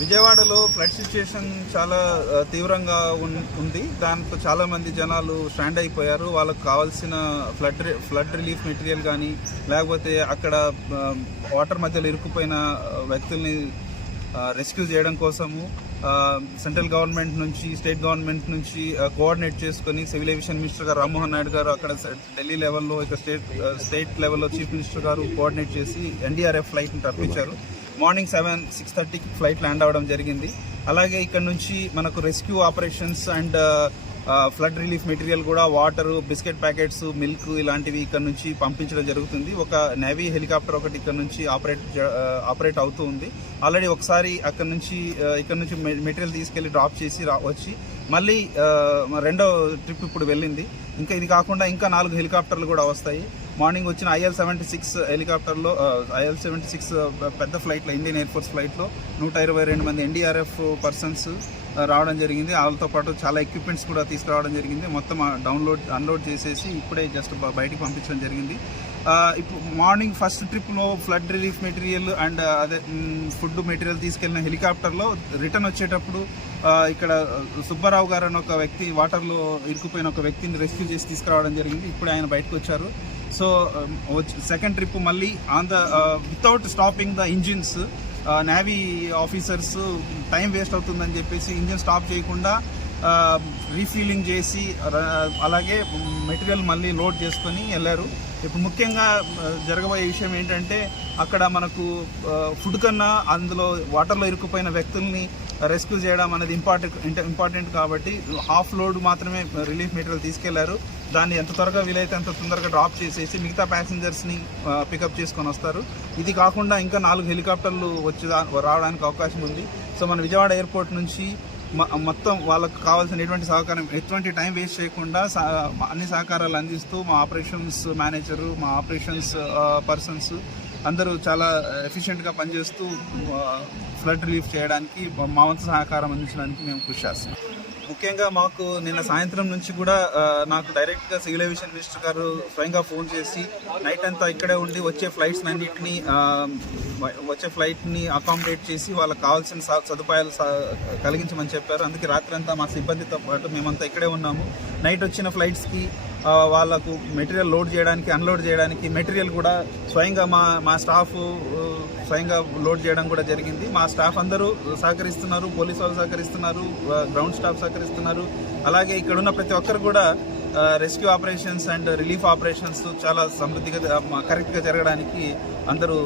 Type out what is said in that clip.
విజయవాడలో flood situation చాలా తీవ్రంగా ఉంది. దాంతో చాలా మంది జనాలు స్టాండ్ అయిపోయారు. వాళ్ళకు కావాల్సిన ఫ్లడ్ రి- ఫ్లడ్ రిలీఫ్ మెటీరియల్ కానీ లేకపోతే అక్కడ వాటర్ మధ్యలో ఇరుక్కుపోయిన వ్యక్తుల్ని రెస్క్యూ చేయడం కోసము సెంట్రల్ గవర్నమెంట్ నుంచి స్టేట్ గవర్నమెంట్ నుంచి కోఆర్డినేట్ చేసుకొని సివిల్ ఏవియేషన్ మినిస్టర్ గారు రామ్మోహన్ నాయుడు గారు అక్కడ ఢిల్లీ లెవెల్లో ఇక స్టేట్ స్టేట్ లెవెల్లో చీఫ్ మినిస్టర్ గారు కోఆర్డినేట్ చేసి ఎన్డీఆర్ఎఫ్ ఫ్లైట్ని తప్పించారు. మార్నింగ్ సెవెన్ సిక్స్ థర్టీకి ఫ్లైట్ ల్యాండ్ అవ్వడం జరిగింది. అలాగే ఇక్కడ నుంచి మనకు rescue operations and flood relief material కూడా వాటర్ బిస్కెట్ ప్యాకెట్స్ మిల్క్ ఇలాంటివి ఇక్కడ నుంచి పంపించడం జరుగుతుంది. ఒక నేవీ హెలికాప్టర్ ఒకటి ఇక్కడ నుంచి ఆపరేట్ జ- ఆపరేట్ అవుతూ ఉంది. ఆల్రెడీ ఒకసారి అక్కడ నుంచి ఇక్కడ నుంచి మె- మెటీరియల్ తీసుకెళ్ళి డ్రాప్ చేసి వచ్చి మళ్ళీ రెండో ట్రిప్ ఇప్పుడు వెళ్ళింది. ఇంకా ఇది కాకుండా ఇంకా నాలుగు హెలికాప్టర్లు కూడా వస్తాయి. మార్నింగ్ వచ్చిన ఐఎల్ సెవెంటీ సిక్స్ హెలికాప్టర్లో ఐఎల్ సెవెంటీ సిక్స్ పెద్ద ఫ్లైట్లో ఇండియన్ ఎయిర్ ఫోర్స్ ఫ్లైట్లో నూట ఇరవై రెండు మంది ఎన్డీఆర్ఎఫ్ పర్సన్స్ రావడం జరిగింది. వాళ్ళతో పాటు చాలా ఎక్విప్మెంట్స్ కూడా తీసుకురావడం జరిగింది. మొత్తం డౌన్లోడ్ అన్లోడ్ చేసేసి ఇప్పుడే జస్ట్ బయటికి పంపించడం జరిగింది. ఇప్పుడు మార్నింగ్ ఫస్ట్ ట్రిప్లో ఫ్లడ్ రిలీఫ్ మెటీరియల్ అండ్ అదే ఫుడ్ మెటీరియల్ తీసుకెళ్ళిన హెలికాప్టర్లో రిటర్న్ వచ్చేటప్పుడు ఇక్కడ సుబ్బారావు గారు అని ఒక వ్యక్తి వాటర్లో ఇరుక్కుపోయిన ఒక వ్యక్తిని రెస్క్యూ చేసి తీసుకురావడం జరిగింది. ఇప్పుడు ఆయన బయటకు వచ్చారు. సో సెకండ్ ట్రిప్ మళ్ళీ on the without stopping the engines navy officers time waste అవుతుందని చెప్పేసి ఇంజిన్ స్టాప్ చేయకుండా రీఫీలింగ్ చేసి అలాగే మెటీరియల్ మళ్ళీ లోడ్ చేసుకొని వెళ్ళారు. ఇప్పుడు ముఖ్యంగా జరగబోయే విషయం ఏంటంటే అక్కడ మనకు ఫుడ్ కన్నా అందులో వాటర్లో ఇరుక్కుపోయిన వ్యక్తుల్ని రెస్క్యూ చేయడం అనేది ఇంపార్టెంట్ ఇంపార్టెంట్ కాబట్టి హాఫ్ లోడ్ మాత్రమే రిలీఫ్ మెటీరియల్ తీసుకెళ్ళారు. దాన్ని ఎంత త్వరగా వీలైతే అంత తొందరగా డ్రాప్ చేసేసి మిగతా ప్యాసింజర్స్ని పికప్ చేసుకొని వస్తారు. ఇది కాకుండా ఇంకా నాలుగు హెలికాప్టర్లు వచ్చి రావడానికి అవకాశం ఉంది. సో మన విజయవాడ ఎయిర్పోర్ట్ నుంచి మొత్తం వాళ్ళకు కావాల్సిన ఎటువంటి సహకారం ఎటువంటి టైం వేస్ట్ చేయకుండా అన్ని సహకారాలు అందిస్తూ మా ఆపరేషన్స్ మేనేజరు మా ఆపరేషన్స్ పర్సన్స్ అందరూ చాలా ఎఫిషియెంట్గా పనిచేస్తూ ఫ్లడ్ రిలీఫ్ చేయడానికి మా వంతు సహకారం అందించడానికి మేము కృషి చేస్తాం ముఖ్యంగా మాకు నిన్న సాయంత్రం నుంచి కూడా నాకు డైరెక్ట్గా సివిల్ ఏవియేషన్ మినిస్టర్ గారు స్వయంగా ఫోన్ చేసి నైట్ అంతా ఇక్కడే ఉండి వచ్చే ఫ్లైట్స్ అన్నింటినీ వచ్చే ఫ్లైట్ని అకామిడేట్ చేసి వాళ్ళకి కావాల్సిన సదుపాయాలు కలిగించమని చెప్పారు. అందుకే రాత్రి అంతా మా సిబ్బందితో పాటు మేమంతా ఇక్కడే ఉన్నాము. నైట్ వచ్చిన ఫ్లైట్స్కి వాళ్ళకు మెటీరియల్ లోడ్ చేయడానికి అన్లోడ్ చేయడానికి మెటీరియల్ కూడా స్వయంగా మా మా స్టాఫ్ స్వయంగా లోడ్ చేయడం కూడా జరిగింది. మా స్టాఫ్ అందరూ సహకరిస్తున్నారు పోలీస్ వాళ్ళు సహకరిస్తున్నారు గ్రౌండ్ స్టాఫ్ సహకరిస్తున్నారు. అలాగే ఇక్కడ ఉన్న ప్రతి ఒక్కరు కూడా rescue operations and relief operations చాలా సమృద్ధిగా కరెక్ట్గా జరగడానికి అందరూ